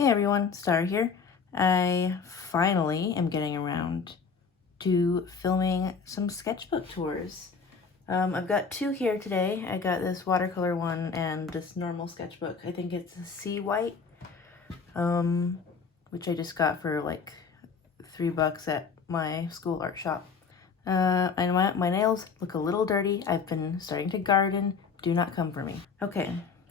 Hey everyone, Star here. I finally am getting around to filming some sketchbook tours. I've got two here today. I got this watercolor one and this normal sketchbook. I think it's a sea white, which I just got for like $3 at my school art shop. And my nails look a little dirty. I've been starting to garden. Do not come for me. Okay,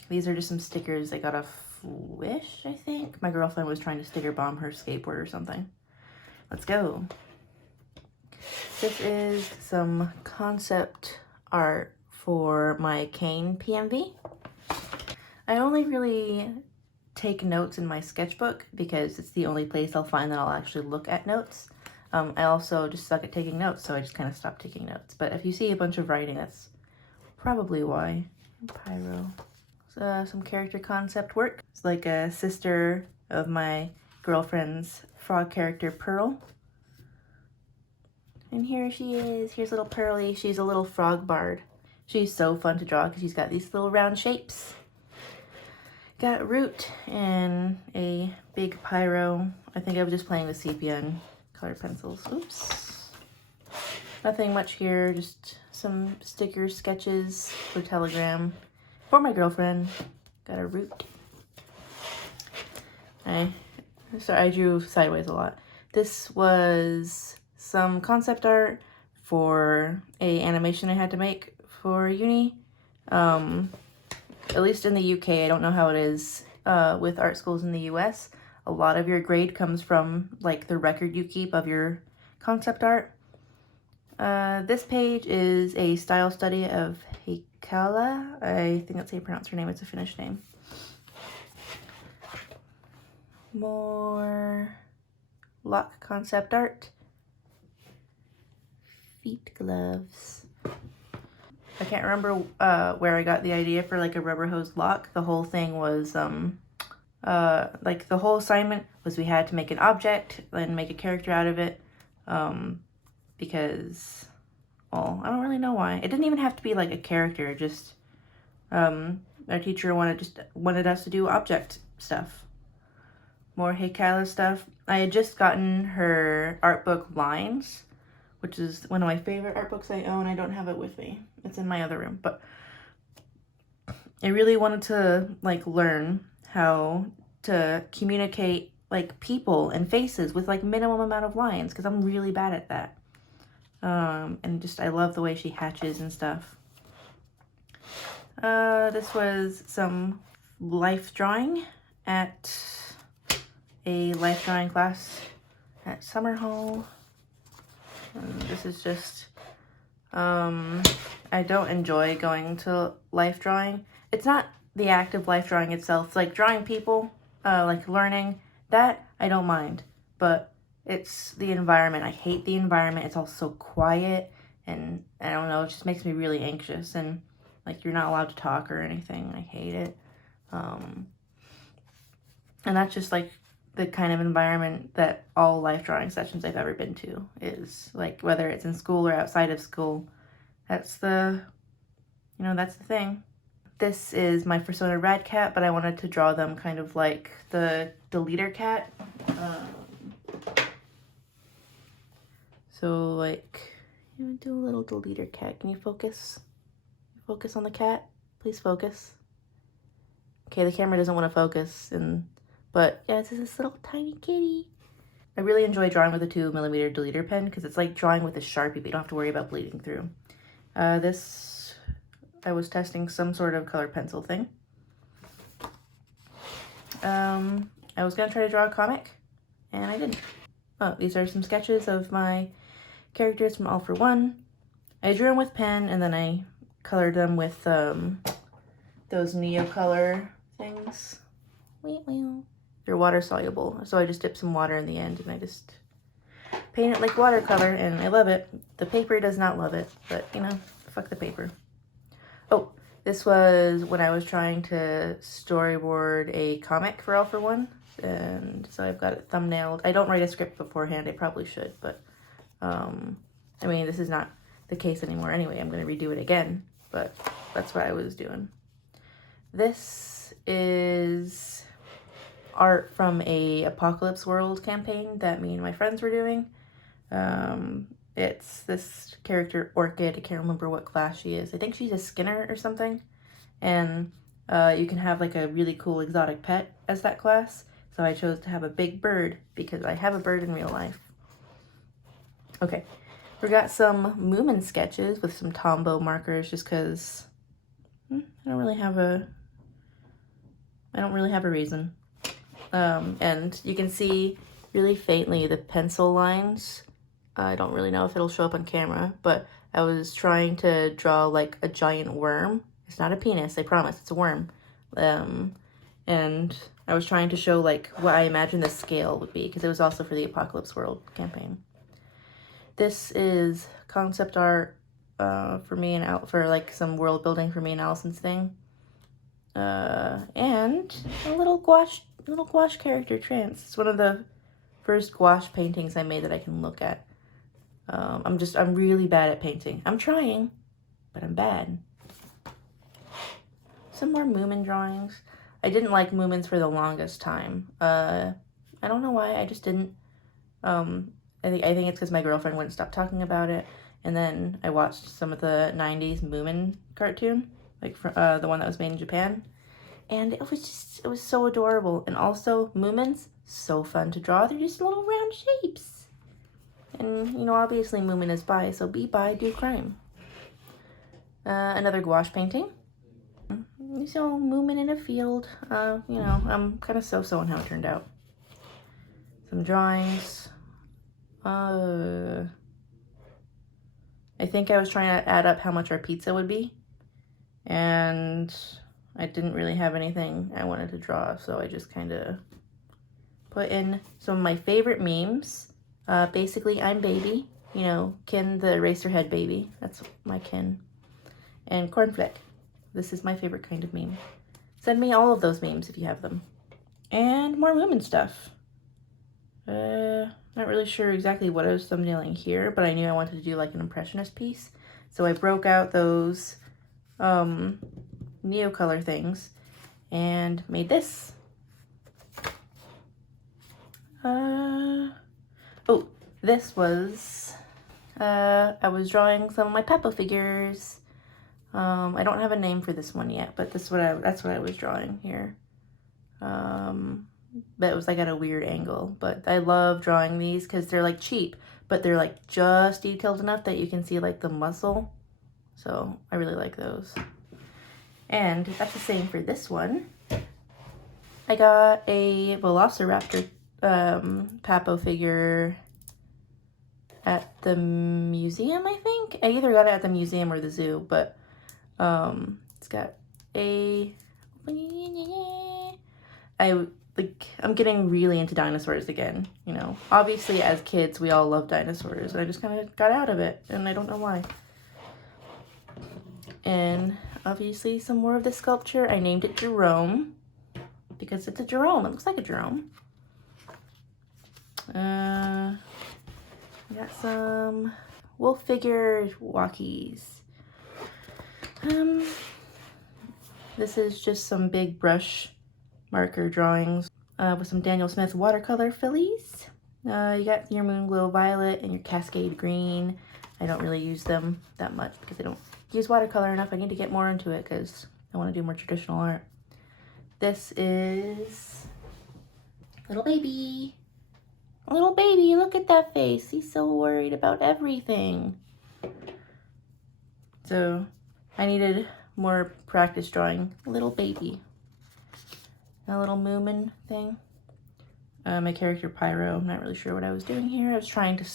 these are just some stickers I got off Wish, I think. My girlfriend was trying to sticker bomb her skateboard or something. Let's go. This is some concept art for my cane PMV. I only really take notes in my sketchbook because it's the only place I'll find that I'll actually look at notes. I also just suck at taking notes, so I just kind of stopped taking notes. But if you see a bunch of writing, that's probably why. Pyro. Some character concept work. It's like a sister of my girlfriend's frog character, Pearl. And here she is. Here's little Pearly. She's a little frog bard. She's so fun to draw because she's got these little round shapes. Got Root and a big Pyro. I think I was just playing with sepia and colored pencils. Oops. Nothing much here, just some sticker sketches for Telegram. For my girlfriend. Got a Root. Sorry, I drew sideways a lot. This was some concept art for a animation I had to make for uni. At least in the UK, I don't know how it is with art schools in the US. A lot of your grade comes from like the record you keep of your concept art. This page is a style study of Heikala. I think that's how you pronounce her name. It's a Finnish name. More lock concept art. Feet gloves. I can't remember where I got the idea for like a rubber hose lock. The whole thing was like the whole assignment was we had to make an object and make a character out of it. Because, well, I don't really know why. It didn't even have to be like a character, just our teacher wanted us to do object stuff. More Heikala stuff. I had just gotten her art book Lines, which is one of my favorite art books I own. I don't have it with me. It's in my other room, but I really wanted to like learn how to communicate like people and faces with like minimum amount of lines because I'm really bad at that. And just I love the way she hatches and stuff. This was some life drawing at a life drawing class at Summer Hall. And this is just I don't enjoy going to life drawing. It's not the act of life drawing itself, like drawing people, like learning, that I don't mind, but it's the environment. I hate the environment. It's all so quiet and I don't know, it just makes me really anxious and like you're not allowed to talk or anything. I hate it. And that's just like the kind of environment that all life drawing sessions I've ever been to is, like whether it's in school or outside of school. That's the thing. This is my Persona Rad Cat, but I wanted to draw them kind of like the leader cat. So like, do a little deleter cat. Can you focus? Focus on the cat? Please focus. Okay, the camera doesn't want to focus, but yeah, it's this little tiny kitty. I really enjoy drawing with a 2mm deleter pen because it's like drawing with a Sharpie, but you don't have to worry about bleeding through. This, I was testing some sort of colored pencil thing. I was gonna try to draw a comic, and I didn't. Oh, these are some sketches of my characters from All for One. I drew them with pen, and then I colored them with those Neocolor things. They're water soluble, so I just dip some water in the end, and I just paint it like watercolor, and I love it. The paper does not love it, but you know, fuck the paper. Oh, this was when I was trying to storyboard a comic for All for One, and so I've got it thumbnailed. I don't write a script beforehand. I probably should, but I mean, this is not the case anymore anyway. I'm going to redo it again, but that's what I was doing. This is art from a Apocalypse World campaign that me and my friends were doing. It's this character Orchid. I can't remember what class she is. I think she's a Skinner or something. And you can have like a really cool exotic pet as that class. So I chose to have a big bird because I have a bird in real life. Okay, we got some Moomin sketches with some Tombow markers just because I don't really have a reason. And you can see really faintly the pencil lines. I don't really know if it'll show up on camera, but I was trying to draw like a giant worm. It's not a penis, I promise, it's a worm. And I was trying to show like what I imagine the scale would be because it was also for the Apocalypse World campaign. This is concept art for me and for like some world building for me and Allison's thing. And a little gouache character Trance. It's one of the first gouache paintings I made that I can look at. I'm really bad at painting. I'm trying, but I'm bad. Some more Moomin drawings. I didn't like Moomins for the longest time. I don't know why, I just didn't. I think it's because my girlfriend wouldn't stop talking about it. And then I watched some of the 90s Moomin cartoon, like the one that was made in Japan. And it was so adorable. And also, Moomins, so fun to draw. They're just little round shapes. And, you know, obviously Moomin is bi, so be bi, do crime. Another gouache painting. So, Moomin in a field. You know, I'm kind of so-so on how it turned out. Some drawings. I think I was trying to add up how much our pizza would be. And I didn't really have anything I wanted to draw, so I just kind of put in some of my favorite memes. Basically, I'm Baby, you know, Kin the Eraserhead baby. That's my Kin. And Cornflake. This is my favorite kind of meme. Send me all of those memes if you have them. And more Moomin stuff. Not really sure exactly what I was thumbnailing here, but I knew I wanted to do like an impressionist piece. So I broke out those Neocolor things and made this. Oh, this was, I was drawing some of my Peppa figures. I don't have a name for this one yet, but that's what I was drawing here. But it was like at a weird angle, but I love drawing these because they're like cheap, but they're like just detailed enough that you can see like the muscle. So I really like those. And that's the same for this one. I got a Velociraptor Papo figure at the museum, I think. I either got it at the museum or the zoo, but it's got a... I'm getting really into dinosaurs again, you know. Obviously, as kids, we all love dinosaurs, and I just kind of got out of it, and I don't know why. And obviously, some more of this sculpture. I named it Jerome, because it's a Jerome. It looks like a Jerome. I got some wolf figure walkies. This is just some big brush marker drawings with some Daniel Smith watercolor fillies. You got your Moonglow Violet and your Cascade Green. I don't really use them that much because I don't use watercolor enough. I need to get more into it because I want to do more traditional art. This is little baby. Little baby, look at that face. He's so worried about everything. So I needed more practice drawing little baby. A little Moomin thing. My character Pyro, I'm not really sure what I was doing here. I was trying to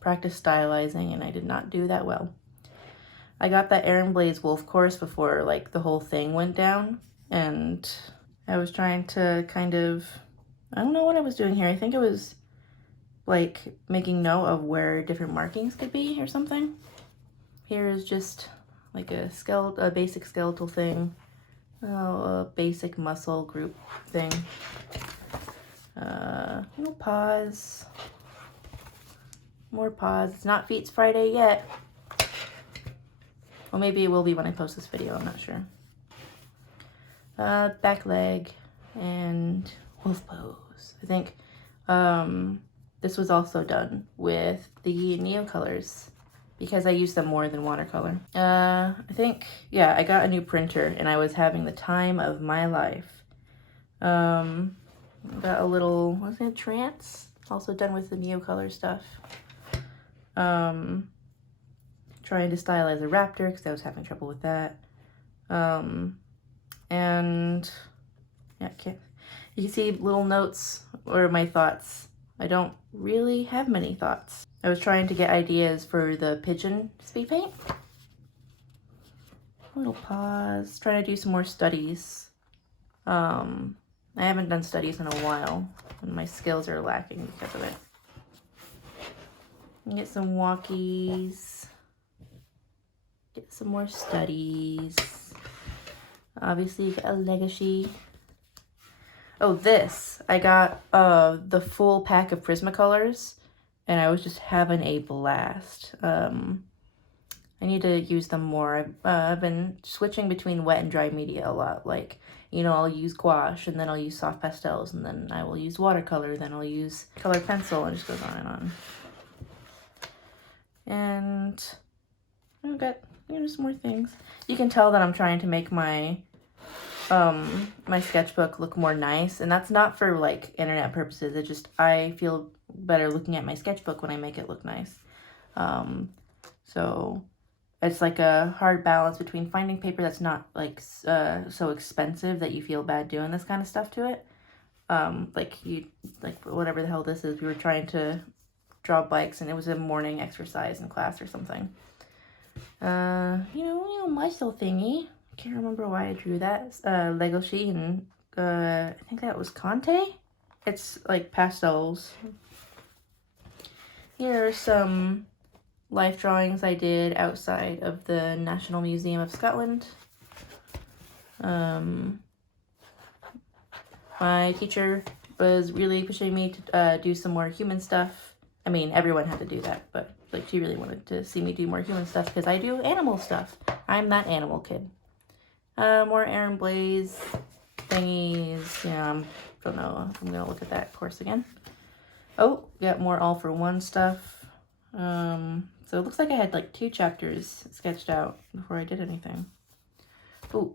practice stylizing and I did not do that well. I got that Aaron Blaze Wolf course before like the whole thing went down, and I was trying to kind of, I don't know what I was doing here. I think it was like making note of where different markings could be or something. Here is just like a basic skeletal thing. A basic muscle group thing. Little paws. More paws. It's not Feets Friday yet. Well, maybe it will be when I post this video. I'm not sure. Back leg and Wolf pose. I think this was also done with the Neo colors because I use them more than watercolor. I think, yeah, I got a new printer and I was having the time of my life. Got a little, what's it, trance? Also done with the Neo color stuff. Trying to stylize a raptor because I was having trouble with that. And yeah, you can see little notes or my thoughts. I don't really have many thoughts. I was trying to get ideas for the pigeon speed paint. A little pause, trying to do some more studies. I haven't done studies in a while and my skills are lacking because of it. Get some walkies. Get some more studies. Obviously, got a legacy. Oh, this. I got the full pack of Prismacolors, and I was just having a blast. I need to use them more. I've been switching between wet and dry media a lot. Like, you know, I'll use gouache, and then I'll use soft pastels, and then I will use watercolor, then I'll use colored pencil, and it just goes on and on. And I've got, you know, some more things. You can tell that I'm trying to make my my sketchbook look more nice, and that's not for like internet purposes. It just, I feel better looking at my sketchbook when I make it look nice. So it's like a hard balance between finding paper that's not like so expensive that you feel bad doing this kind of stuff to it. Like whatever the hell this is, we were trying to draw bikes and it was a morning exercise in class or something. You know, my little thingy. Can't remember why I drew that. Lego sheet and I think that was Conte. It's like pastels. Here are some life drawings I did outside of the National Museum of Scotland. My teacher was really pushing me to do some more human stuff. I mean, everyone had to do that, but like she really wanted to see me do more human stuff because I do animal stuff. I'm that animal kid. More Aaron Blaze thingies. Yeah, don't know if I'm gonna look at that course again. Oh, got more All for One stuff. So it looks like I had like 2 chapters sketched out before I did anything. Oh,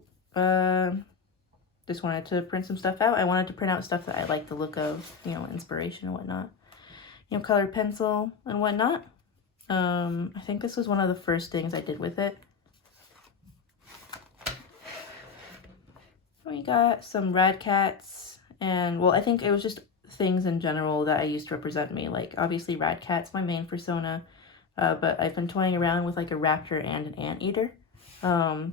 just wanted to print some stuff out. I wanted to print out stuff that I like the look of, you know, inspiration and whatnot. You know, colored pencil and whatnot. I think this was one of the first things I did with it. We got some rad cats and, well, I think it was just things in general that I used to represent me. Like, obviously rad cat's my main persona, but I've been toying around with like a raptor and an anteater.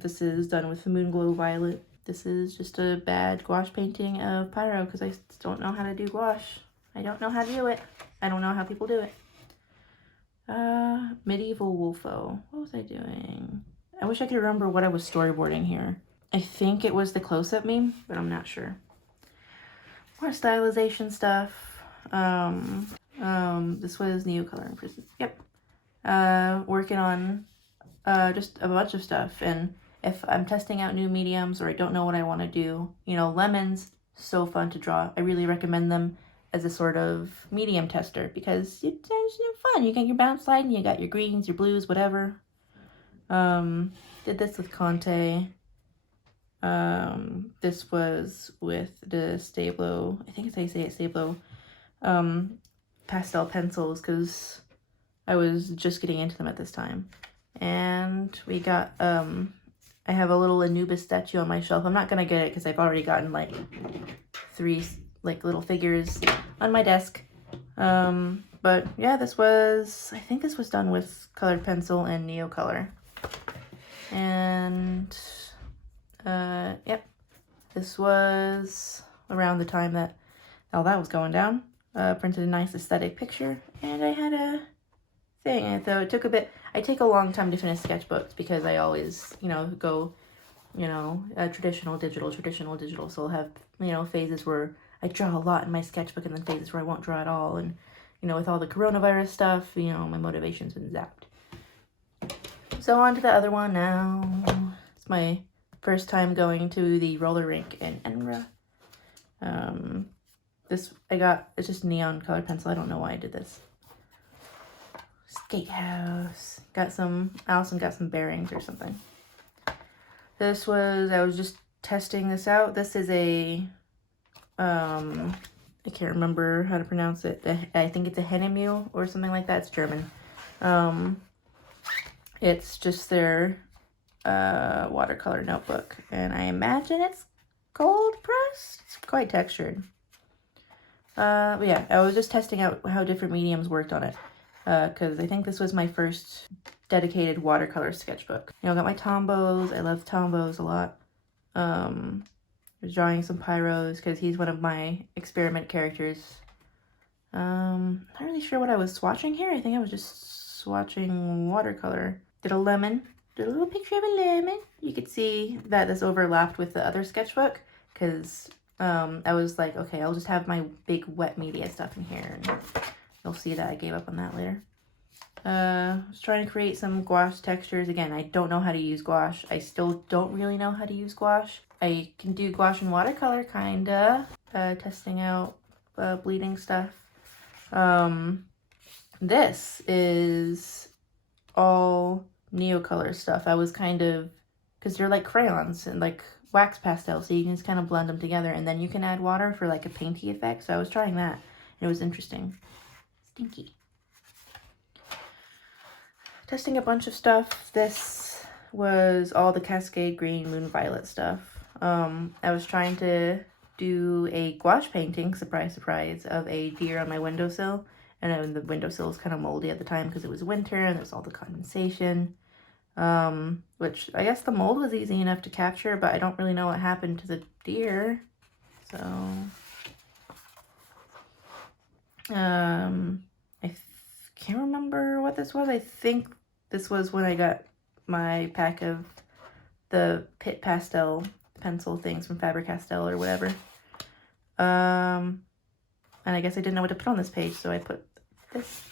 This is done with the Moonglow Violet. This is just a bad gouache painting of Pyro because I don't know how to do gouache. I don't know how to do it. I don't know how people do it. Medieval Wolfo. What was I doing? I wish I could remember what I was storyboarding here. I think it was the close-up meme, but I'm not sure. More stylization stuff. This was Neo Color and Prison. Yep. Working on just a bunch of stuff. And if I'm testing out new mediums or I don't know what I want to do, you know, lemons, so fun to draw. I really recommend them as a sort of medium tester because it's fun. You get your bounce slide and you got your greens, your blues, whatever. Did this with Conte. This was with the Stablo, I think it's how you say it, Stablo, pastel pencils because I was just getting into them at this time. And we got, I have a little Anubis statue on my shelf. I'm not gonna get it because I've already gotten like 3 like little figures on my desk. But yeah, I think this was done with colored pencil and Neo Color. And yep, this was around the time that all that was going down. Printed a nice aesthetic picture, and I had a thing. And so it took a bit. I take a long time to finish sketchbooks because I always, you know, go, you know, traditional, digital. So I'll have, you know, phases where I draw a lot in my sketchbook, and then phases where I won't draw at all. And you know, with all the coronavirus stuff, you know, my motivation's been zapped. So on to the other one now. It's my first time going to the roller rink in Edinburgh. It's just neon colored pencil. I don't know why I did this. Skate house. Allison got some bearings or something. I was just testing this out. This is I can't remember how to pronounce it. I think it's a Hennemue or something like that. It's German. It's just their watercolor notebook, and I imagine it's cold pressed. It's quite textured. But yeah, I was just testing out how different mediums worked on it, because I think this was my first dedicated watercolor sketchbook. I got my Tombos. I love Tombos a lot. I was drawing some Pyros because he's one of my experiment characters. Not really sure what I was swatching here. I think I was just swatching watercolor. Did a lemon. Did a little picture of a lemon. You could see that this overlapped with the other sketchbook because I was like, okay, I'll just have my big wet media stuff in here, and you'll see that I gave up on that later. I was trying to create some gouache textures. Again, I don't know how to use gouache. I still don't really know how to use gouache. I can do gouache and watercolor, kinda. Testing out bleeding stuff. This is all Neocolor stuff. I was because they're like crayons and like wax pastels, so you can just kind of blend them together, and then you can add water for like a painty effect. So I was trying that, and it was interesting. Stinky. Testing a bunch of stuff. This was all the Cascade Green, Moon Violet stuff. I was trying to do a gouache painting, surprise, surprise, of a deer on my windowsill. And the windowsill was kind of moldy at the time because it was winter and there's all the condensation. Which I guess the mold was easy enough to capture, but I don't really know what happened to the deer. So, I can't remember what this was. I think this was when I got my pack of the Pit Pastel pencil things from Faber-Castell or whatever. And I guess I didn't know what to put on this page, so I put this.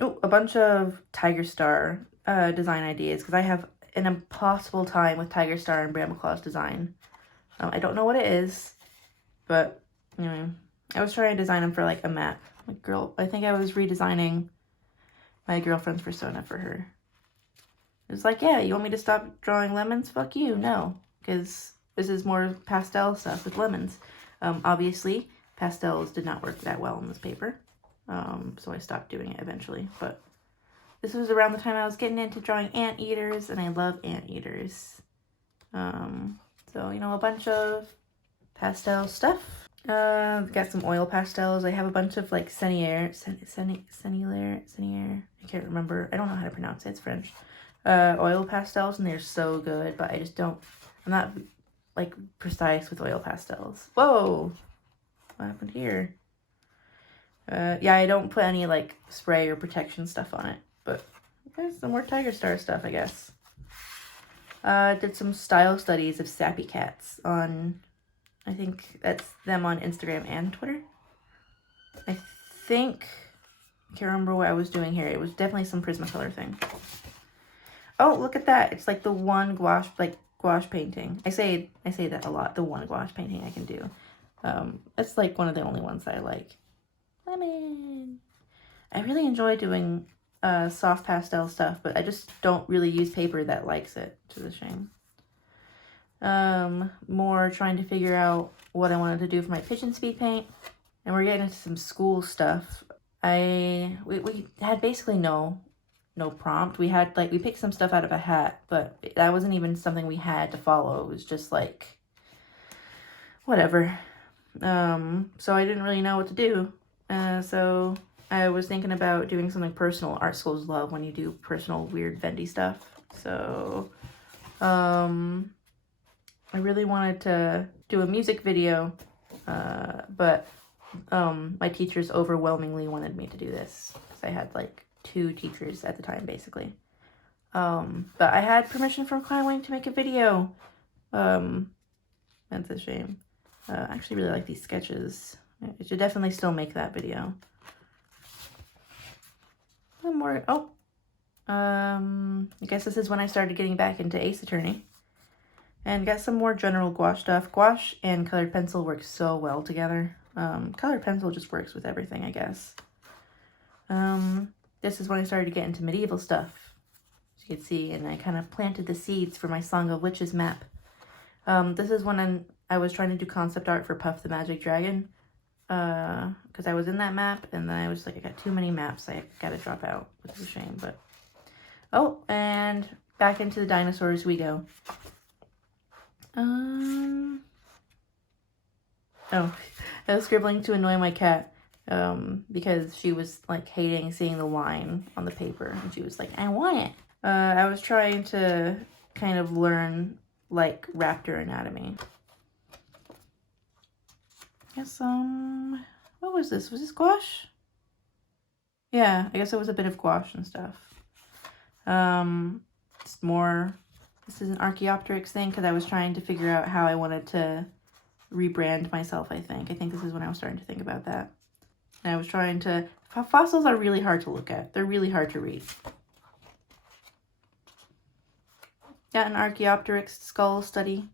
Oh, a bunch of Tiger Star design ideas, because I have an impossible time with Tiger Star and Brambleclaw's design. I don't know what it is, but anyway, I was trying to design them for like a map. I think I was redesigning my girlfriend's persona for her. It was like, yeah, you want me to stop drawing lemons? Fuck you, no, because this is more pastel stuff with lemons. Obviously, pastels did not work that well on this paper, so I stopped doing it eventually. But this was around the time I was getting into drawing anteaters, and I love anteaters. So, a bunch of pastel stuff. Got some oil pastels. I have a bunch of like Sennelier. I can't remember. I don't know how to pronounce it. It's French. Oil pastels, and they're so good, but I'm not like precise with oil pastels. Whoa, what happened here? Yeah, I don't put any like spray or protection stuff on it, but there's some more Tiger Star stuff, I guess. Did some style studies of sappy cats on, I think that's them on Instagram and Twitter. I can't remember what I was doing here. It was definitely some Prismacolor thing. Oh, look at that. It's like the one gouache painting. I say that a lot. The one gouache painting I can do. It's like one of the only ones that I like. Lemon. I really enjoy doing soft pastel stuff, but I just don't really use paper that likes it, to the shame. More trying to figure out what I wanted to do for my pigeon speed paint. And we're getting into some school stuff. We had basically no prompt. We picked some stuff out of a hat, but that wasn't even something we had to follow. It was just like, whatever. So I didn't really know what to do. So I was thinking about doing something personal. Art schools love when you do personal, weird, bendy stuff. So, I really wanted to do a music video, but my teachers overwhelmingly wanted me to do this, because I had like 2 teachers at the time, basically. But I had permission from Klein Wing to make a video. That's a shame. I actually really like these sketches. I should definitely still make that video. One more. Oh, I guess this is when I started getting back into Ace Attorney. And got some more general gouache stuff. Gouache and colored pencil work so well together. Colored pencil just works with everything, I guess. This is when I started to get into medieval stuff, as you can see, and I kind of planted the seeds for my Song of Witches map. This is when I was trying to do concept art for Puff the Magic Dragon, because I was in that map, and then I was like, I got too many maps, I gotta drop out, which is a shame, but... Oh, and back into the dinosaurs we go. Oh, I was scribbling to annoy my cat. Because she was like hating seeing the line on the paper, and she was like, I want it. I was trying to kind of learn like raptor anatomy. Guess, what was this? Was this gouache? Yeah, I guess it was a bit of gouache and stuff. It's more, this is an Archaeopteryx thing, because I was trying to figure out how I wanted to rebrand myself, I think. I think this is when I was starting to think about that. And I was trying to... Fossils are really hard to look at. They're really hard to read. Got an Archaeopteryx skull study.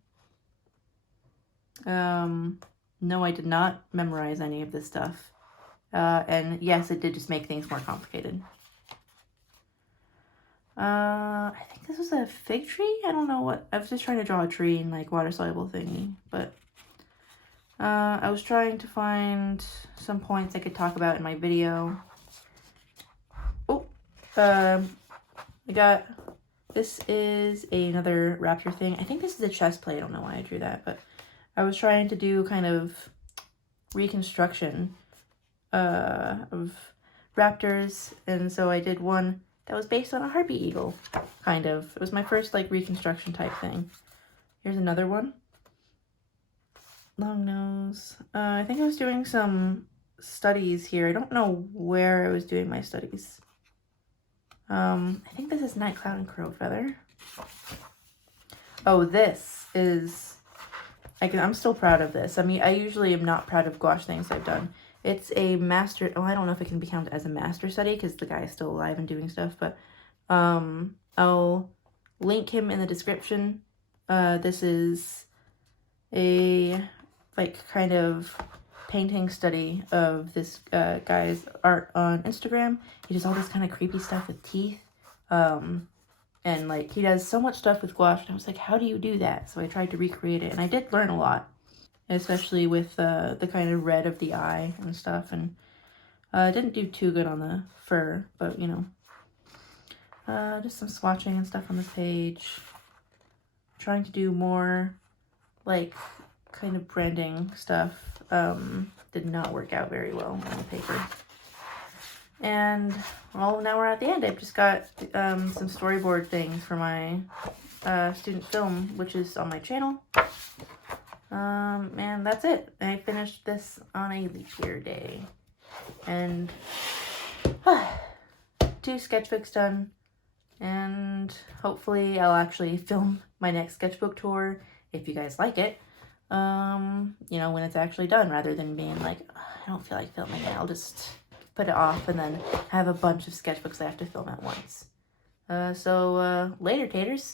No, I did not memorize any of this stuff. And yes, it did just make things more complicated. I think this was a fig tree? I don't know what... I was just trying to draw a tree in like water-soluble thingy, but... I was trying to find some points I could talk about in my video. Oh, I got, this is another raptor thing. I think this is a chest plate. I don't know why I drew that, but I was trying to do kind of reconstruction of raptors, and so I did one that was based on a harpy eagle, kind of. It was my first like reconstruction type thing. Here's another one. Long nose. I think I was doing some studies here. I don't know where I was doing my studies. I think this is Night Cloud and Crow Feather. Oh, this is... I'm still proud of this. I mean, I usually am not proud of gouache things I've done. It's a master... Oh, I don't know if it can be counted as a master study because the guy is still alive and doing stuff, but I'll link him in the description. This is a... like kind of painting study of this guy's art on Instagram. He does all this kind of creepy stuff with teeth. And like he does so much stuff with gouache, and I was like, how do you do that? So I tried to recreate it, and I did learn a lot, especially with the kind of red of the eye and stuff. And I didn't do too good on the fur, but you know, just some swatching and stuff on this page. Trying to do more like kind of branding stuff. Did not work out very well on the paper. And well, now we're at the end. I've just got some storyboard things for my student film, which is on my channel. And that's it. I finished this on a leap year day. And 2 sketchbooks done. And hopefully I'll actually film my next sketchbook tour if you guys like it. You know, when it's actually done, rather than being like, I don't feel like filming it, I'll just put it off and then have a bunch of sketchbooks I have to film at once. So later, taters.